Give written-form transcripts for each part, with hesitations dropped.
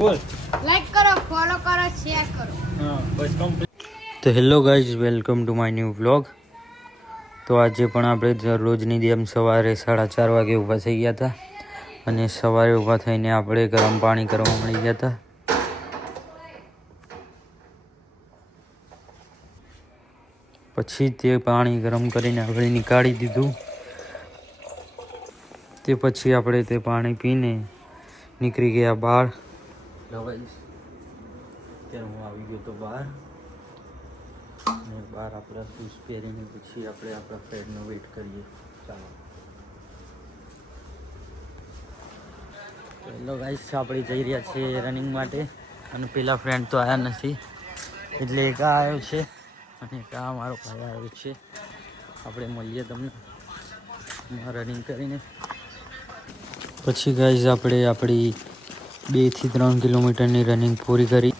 બોલ લાઈક કરો, ફોલો કરો, શેર કરો. હા બસ કમ્પ્લીટ. તો hello guys, welcome to my new vlog. તો આજે પણ આપણે રોજની જેમ સવારે 4:30 વાગે ઊભા થઈ ગયા હતા અને સવારે ઊભા થઈને આપણે ગરમ પાણી કરવા મળી ગયા હતા. પછી તે પાણી ગરમ કરીને આપણે નીકાળી દીધું. તે પછી આપણે તે પાણી પીને નીકળી ગયા બહાર. અત્યારે હું આવી ગયો તો બહાર અને બહાર આપણા શૂઝ પહેરીને પછી આપણે આપણા ફ્રેન્ડનો વેઇટ કરીએ. ચાલો. હેલો ગાઈસ, આપણે જઈ રહ્યા છીએ રનિંગ માટે અને પેલા ફ્રેન્ડ તો આવ્યા નથી એટલે એક આ આવ્યો છે અને એક આ મારો ભાઈ આવ્યો છે. આપણે મળીએ તમને રનિંગ કરીને. પછી ગાઈઝ આપણે આપણી 2 થી 3 કિલોમીટરની રનિંગ પૂરી કરી.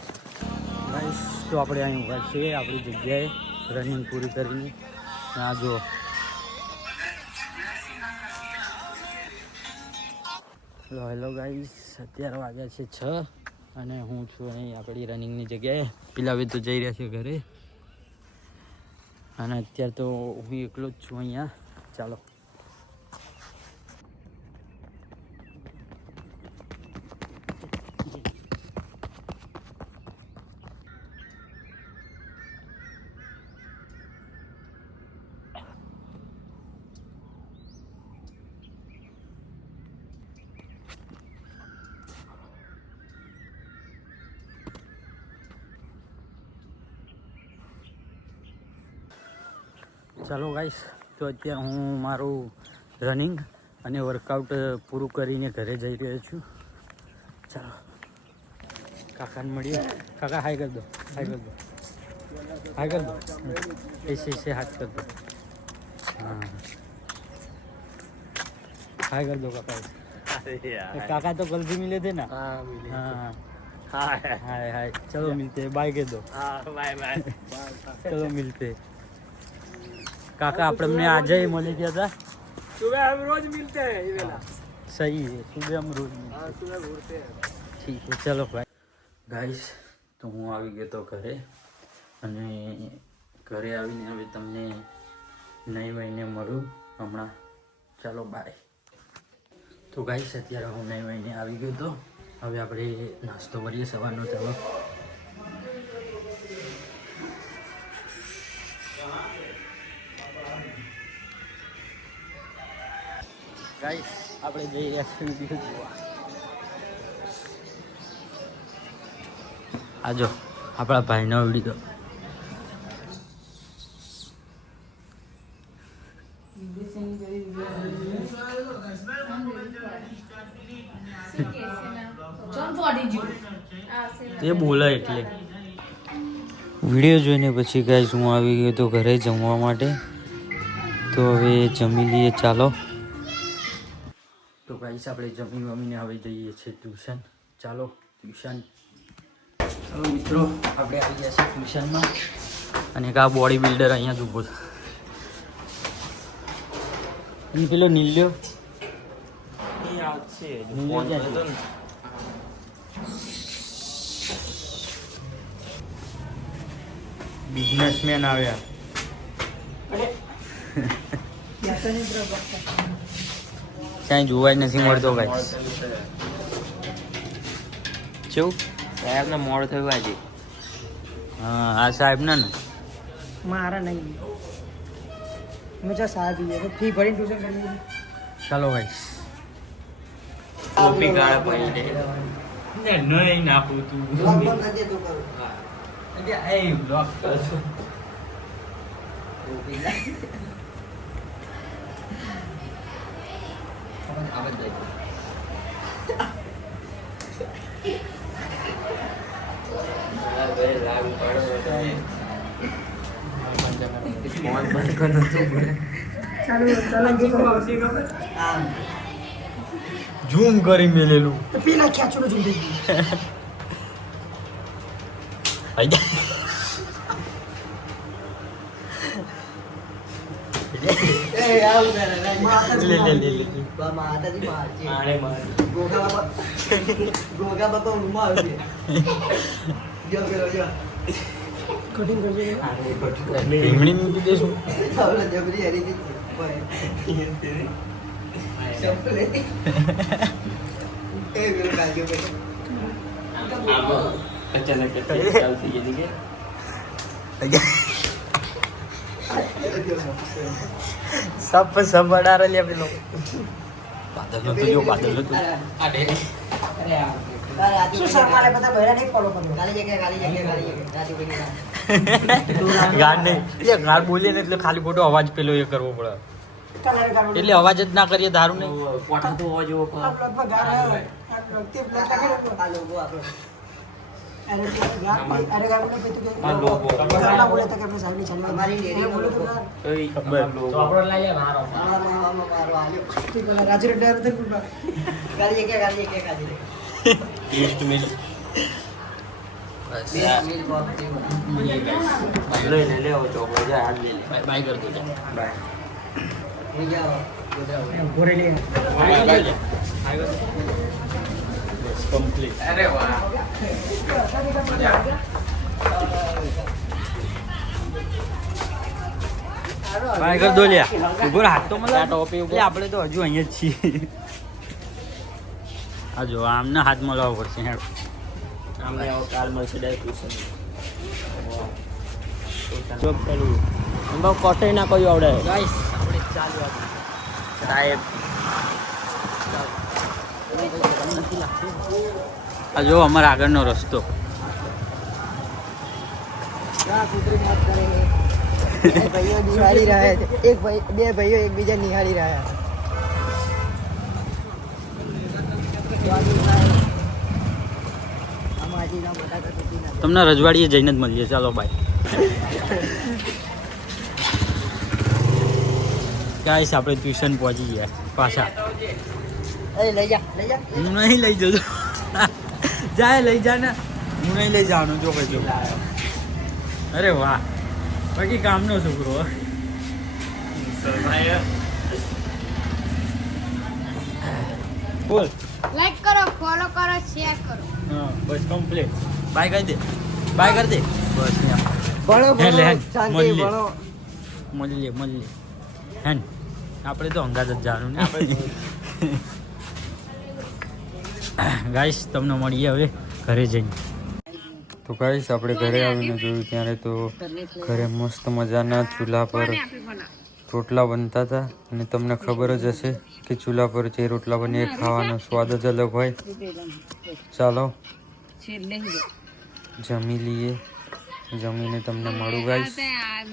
ગાઈઝ તો આપણે અહીં ઊભા છીએ આપણી જગ્યાએ રનિંગ પૂરી કરીને. આ જો હેલો ગાઈઝ, અત્યારે વાગ્યા છે 6 અને હું છું અહીં આપણી રનિંગની જગ્યાએ. પેલા બે તો જઈ રહ્યા છે ઘરે અને અત્યારે તો હું એકલો જ છું અહીંયા. ચાલો. ચાલો ગાઈસ, તો અત્યારે હું મારું રનિંગ અને વર્કઆઉટ પૂરું કરીને ઘરે જઈ રહ્યો છું. ચાલો કાકાને મળીએ. કાકા હાય કરી દો, હાય કરી દો, હાય કરી દો. એસે હાથ કરી દો. હા हाय कर दो काका. काका तो कल भी मिले थे ना. हाँ मिले. हाँ हाय हाय हाय. चलो मिलते हैं. बाय कह दो. हाँ बाय बाय. चलो मिलते हैं. काका આપણે આજે મળી ગયા હતા. सुबह हम रोज मिलते हैं ये वाला. सही है, सुबह हम रोज मिलते हैं. सुबह घूमते हैं. ठीक है चलो भाई. गाइस તો હું આવી ગયો તો ઘરે અને ઘરે આવીને હવે તમને નહીં વહીને મળું હમણાં. ચાલો બાય. તો ગાઈસ અત્યારે હું નહીં વહીને આવી ગયો તો હવે આપણે નાસ્તો કરીએ સવારનો. ચાલો. ગાઈસ આપણે જઈ રહ્યા છીએ વિડીયો જોવા. આજો આપણા ભાઈનો વિડીયો. એ બોલે એટલે વિડીયો જોઈને પછી ગાઈસ હું આવી ગયો તો ઘરે જમવા માટે. તો હવે જમી લઈએ. ચાલો. તો ગાઈસ આપણે જમી વમીને હવે જઈએ છીએ ટ્યુશન. ચાલો ટ્યુશન. ચાલો મિત્રો, આપણે આવી ગયા છીએ ટ્યુશનમાં અને એક આ બોડી બિલ્ડર અહીંયા જ ઊભો છે. એ પેલો નીલ્યો બિઝનેસમેન આવ્યા. ક્યાંય જોવા જ નથી મળતો ભાઈ. કેવું સાહેબને મોડ થયું આજે. હા આ સાહેબ ને મારા નહીં, મુझे साहब ही है. फी भरी ट्यूशन करनी. ચાલો ભાઈ. ટોપી કાળા ભાઈ ને નહીં નાખું તું. એ બ્લોક કરજો. ઝૂમ કરી મેલેલું. પેલા ખેંચો ઝૂમ થઈ ગયું. કટિંગ કરજો રીંગણી મૂકી દેશું अचानक चालू થઈ ગઈ કે सब बड़ा रहा लिया पेलो बादल तो जो बादल तो અરે શું સર મારે બધા બહેરા નહીં ફોલો કરો કાલી જગ્યા ગાડ નહીં એ ગાડ બોલીએ ને એટલે ખાલી ખોટો અવાજ પેલો એ કરવો પડે કલર કાઢો એટલે અવાજ જ ના કરીએ દારૂ નહીં પોટા તો હોવા જેવો આ બ્લોગ પર ગાર આ તે બ્લોગ લાગે આ લોગો આપણો અરે ગાર બોલે તો કે આ લોગો ગાના બોલે તો કે આપણે સાહેબ ની ચાલી અમારી લેરી બોલે તો ગાર કઈ ખબર તો આપણો લઈ લે મારો મારો આલ્યો ઠીક બોલા રાજર ડર તો ગુડ ગાલી જગ્યા લિસ્ટ મિલ બસ મિલ બોક્સ લઈ લે લેવો ચોકડો જા હાલ લે લે બાય કર દો બાય ભોરે લે બસ કમ્પ્લીટ અરે વાહ બાય કર દો લ્યા ઉભો હાથ તો મળે ટોપી ઉપર આપણે તો હજુ અહીંયા જ છીએ આ જો આમને હાથ મળવા પડશે હેડ આમને કાલ મળશે ડાયરેક્ટ ચોપ ચાલુ બહુ કોટે ના કોઈ આવડે ગાઈસ આપણે ચાલુ સાહેબ આ જો અમારા આગળનો રસ્તો ભાઈઓ નિહાળી રહ્યા છે બે ભાઈઓ એકબીજા નિહાળી રહ્યા તમને રજવાડીએ જઈને જ મળીએ ચાલો બાય ગાઈસ આપણે ટ્યુશન પહોંચી ગયા પાછા લઈ જા હું નહીં લઈ જજો જાય લઈ જા ને હું નહીં લઈ જવાનું જો કઈ અરે વાહ બાકી કામનો છોકરો બોલ લાઈક કરો ફોલો કરો શેર કરો હા બસ કમ્પ્લીટ બાય કરી દે બાય કરી દે બસ ભણો લે, લે, શાંતિ મળી લે. ભણો મળીએ હેન આપણે તો અંગાત જ જવાનું ને ગાઈસ તમને મળીએ હવે ઘરે જઈને તો ગાઈસ આપણે ઘરે આવીને જોયું ત્યારે તો ઘરે મસ્ત મજાના ચૂલા પર રોટલા બનતા હતા અને તમને ખબર જ હશે કે ચૂલા પર જે રોટલા બને એ ખાવાનો સ્વાદ જ અલગ હોય ચાલો જમી લઈએ જમીને તમને મળું ગાઈસ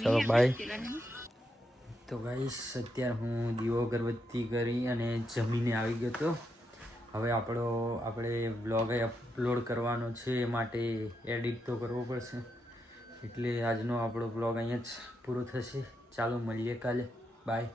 ચાલો બાય તો ગાઈસ અત્યારે હું દીવો અગરબત્તી કરી અને જમીને આવી ગયો હતો હવે આપણે બ્લોગ અપલોડ કરવાનો છે એ માટે એડિટ તો કરવો પડશે એટલે આજનો આપણો બ્લોગ અહીંયા જ પૂરો થશે ચાલો મળીએ કાલે બાય